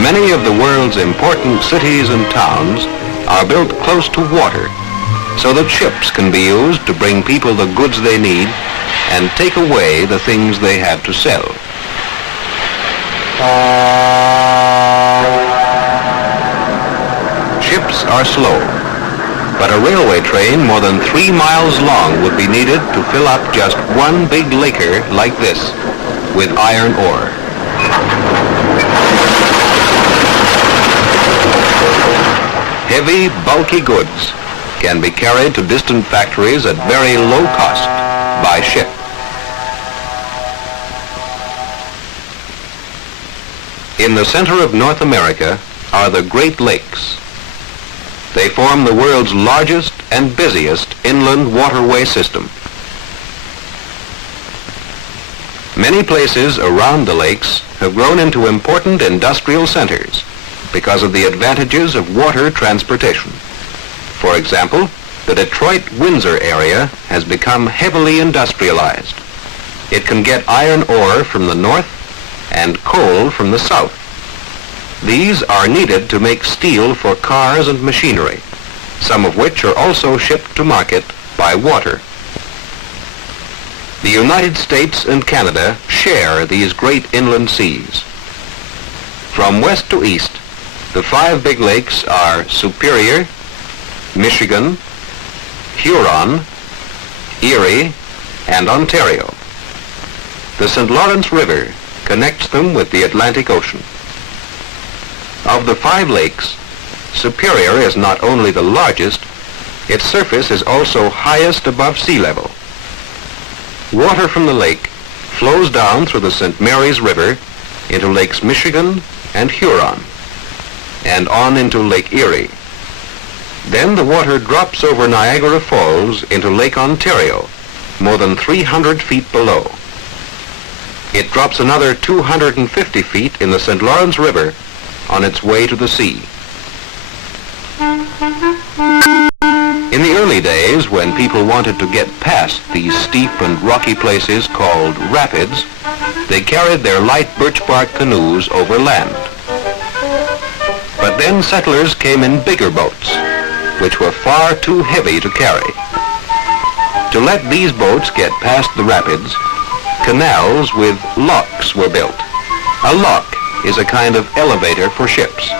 Many of the world's important cities and towns are built close to water so that ships can be used to bring people the goods they need and take away the things they have to sell. Ships are slow, but a railway train more than 3 miles long would be needed to fill up just one big laker like this with iron ore. Heavy, bulky goods can be carried to distant factories at very low cost by ship. In the center of North America are the Great Lakes. They form the world's largest and busiest inland waterway system. Many places around the lakes have grown into important industrial centers because of the advantages of water transportation. For example, the Detroit-Windsor area has become heavily industrialized. It can get iron ore from the north and coal from the south. These are needed to make steel for cars and machinery, some of which are also shipped to market by water. The United States and Canada share these great inland seas. From west to east, the 5 big lakes are Superior, Michigan, Huron, Erie, and Ontario. The St. Lawrence River connects them with the Atlantic Ocean. Of the 5 lakes, Superior is not only the largest, its surface is also highest above sea level. Water from the lake flows down through the St. Mary's River into Lakes Michigan and Huron, and on into Lake Erie. Then the water drops over Niagara Falls into Lake Ontario, more than 300 feet below. It drops another 250 feet in the St. Lawrence River on its way to the sea. In the early days, when people wanted to get past these steep and rocky places called rapids, they carried their light birch bark canoes over land. But then settlers came in bigger boats, which were far too heavy to carry. To let these boats get past the rapids, canals with locks were built. A lock is a kind of elevator for ships.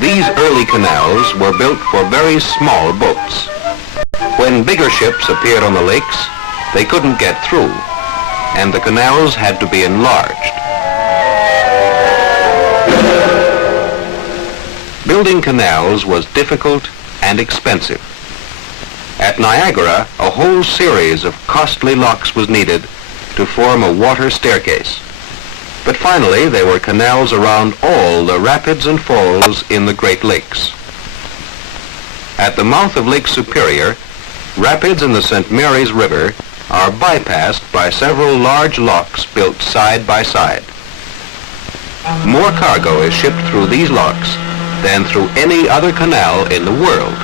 These early canals were built for very small boats. When bigger ships appeared on the lakes, they couldn't get through, and the canals had to be enlarged. Building canals was difficult and expensive. At Niagara, a whole series of costly locks was needed to form a water staircase. But finally, there were canals around all the rapids and falls in the Great Lakes. At the mouth of Lake Superior, rapids in the St. Mary's River are bypassed by several large locks built side by side. More cargo is shipped through these locks than through any other canal in the world.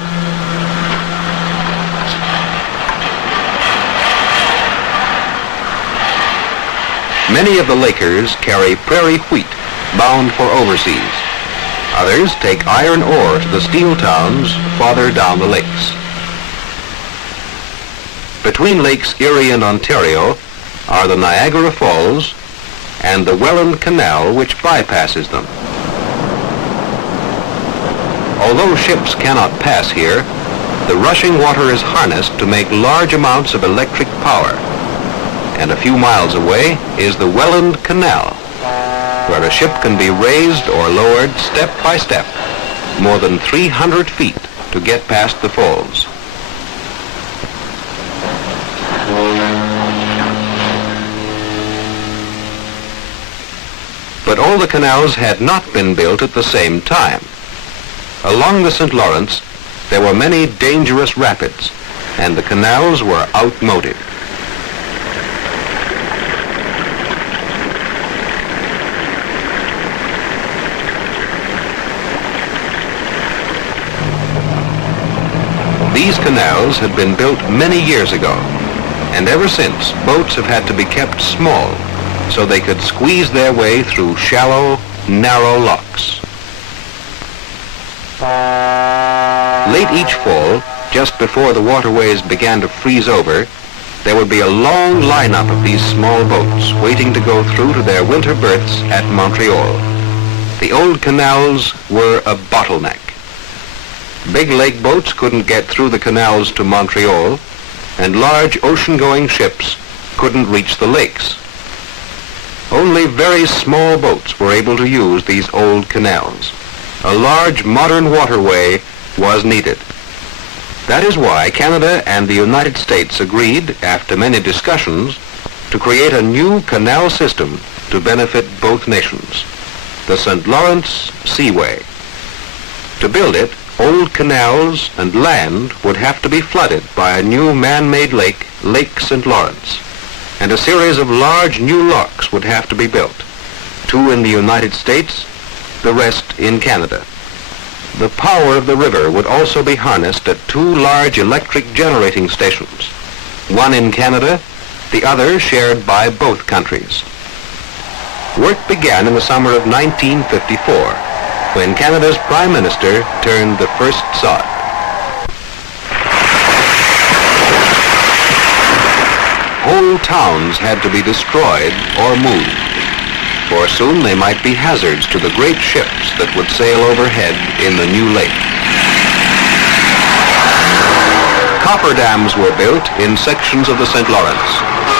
Many of the lakers carry prairie wheat bound for overseas. Others take iron ore to the steel towns farther down the lakes. Between Lakes Erie and Ontario are the Niagara Falls and the Welland Canal, which bypasses them. Although ships cannot pass here, the rushing water is harnessed to make large amounts of electric power. And a few miles away is the Welland Canal, where a ship can be raised or lowered step by step, more than 300 feet to get past the falls. But all the canals had not been built at the same time. Along the St. Lawrence, there were many dangerous rapids, and the canals were outmoded. These canals had been built many years ago, and ever since, boats have had to be kept small so they could squeeze their way through shallow, narrow locks. Late each fall, just before the waterways began to freeze over, there would be a long lineup of these small boats waiting to go through to their winter berths at Montreal. The old canals were a bottleneck. Big lake boats couldn't get through the canals to Montreal, and large ocean-going ships couldn't reach the lakes. Only very small boats were able to use these old canals. A large modern waterway was needed. That is why Canada and the United States agreed, after many discussions, to create a new canal system to benefit both nations, the St. Lawrence Seaway. To build it, old canals and land would have to be flooded by a new man-made lake, Lake St. Lawrence, and a series of large new locks would have to be built, 2 in the United States, the rest in Canada. The power of the river would also be harnessed at 2 large electric generating stations, one in Canada, the other shared by both countries. Work began in the summer of 1954, when Canada's Prime Minister turned the first sod. Whole towns had to be destroyed or moved, for soon they might be hazards to the great ships that would sail overhead in the new lake. Copper dams were built in sections of the St. Lawrence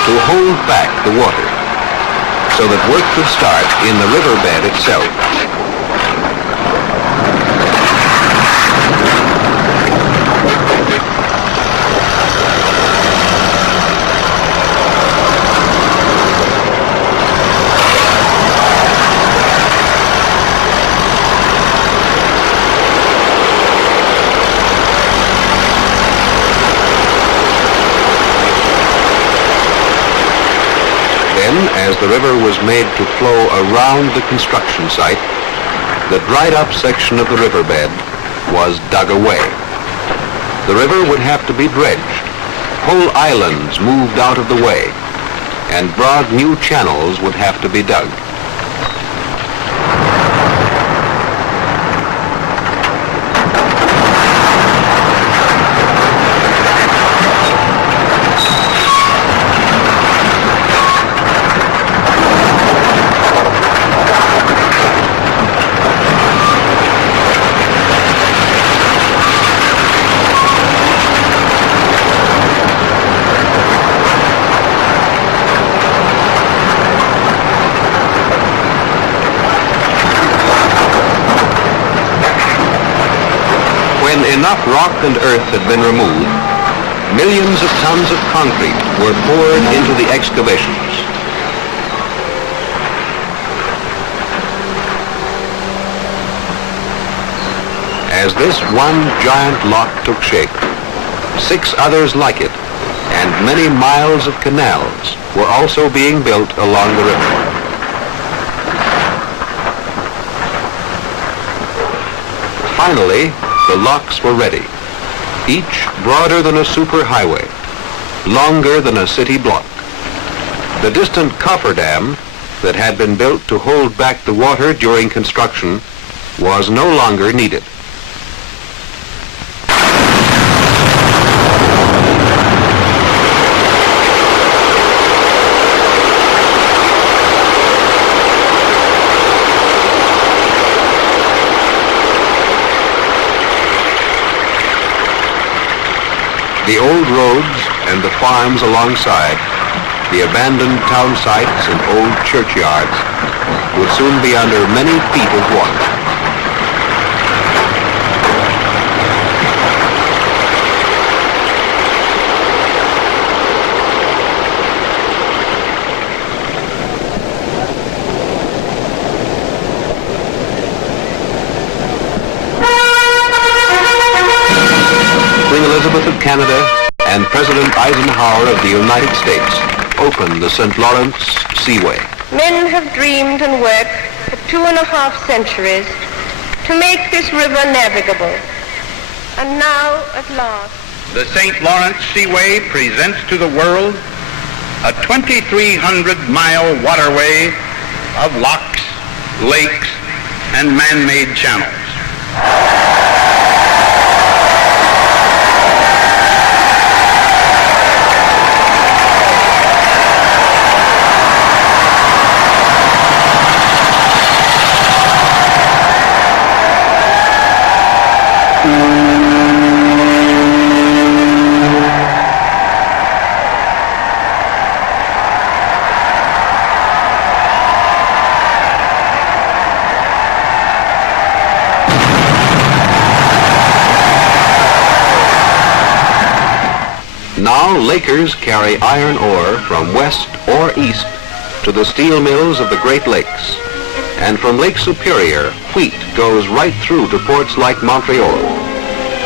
to hold back the water, so that work could start in the riverbed itself. As the river was made to flow around the construction site, the dried up section of the riverbed was dug away. The river would have to be dredged, whole islands moved out of the way, and broad new channels would have to be dug. Enough rock and earth had been removed, millions of tons of concrete were poured into the excavations. As this one giant lock took shape, 6 others like it, and many miles of canals were also being built along the river. Finally, the locks were ready, each broader than a superhighway, longer than a city block. The distant cofferdam that had been built to hold back the water during construction was no longer needed. The old roads and the farms alongside, the abandoned town sites and old churchyards would soon be under many feet of water. Queen Elizabeth of Canada and President Eisenhower of the United States opened the St. Lawrence Seaway. Men have dreamed and worked for 2.5 centuries to make this river navigable. And now, at last, the St. Lawrence Seaway presents to the world a 2,300-mile waterway of locks, lakes, and man-made channels. Now Lakers carry iron ore from west or east to the steel mills of the Great Lakes. And from Lake Superior, wheat goes right through to ports like Montreal.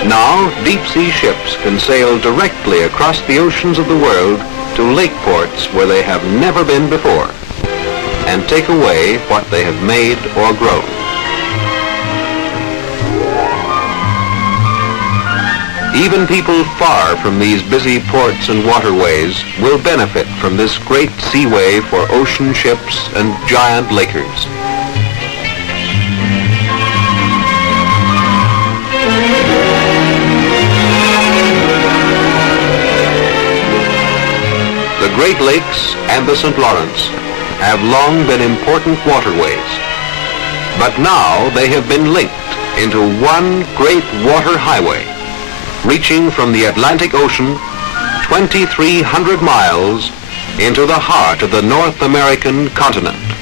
Now deep-sea ships can sail directly across the oceans of the world to lake ports where they have never been before and take away what they have made or grown. Even people far from these busy ports and waterways will benefit from this great seaway for ocean ships and giant lakers. The Great Lakes and the St. Lawrence have long been important waterways, but now they have been linked into one great water highway, reaching from the Atlantic Ocean 2,300 miles into the heart of the North American continent.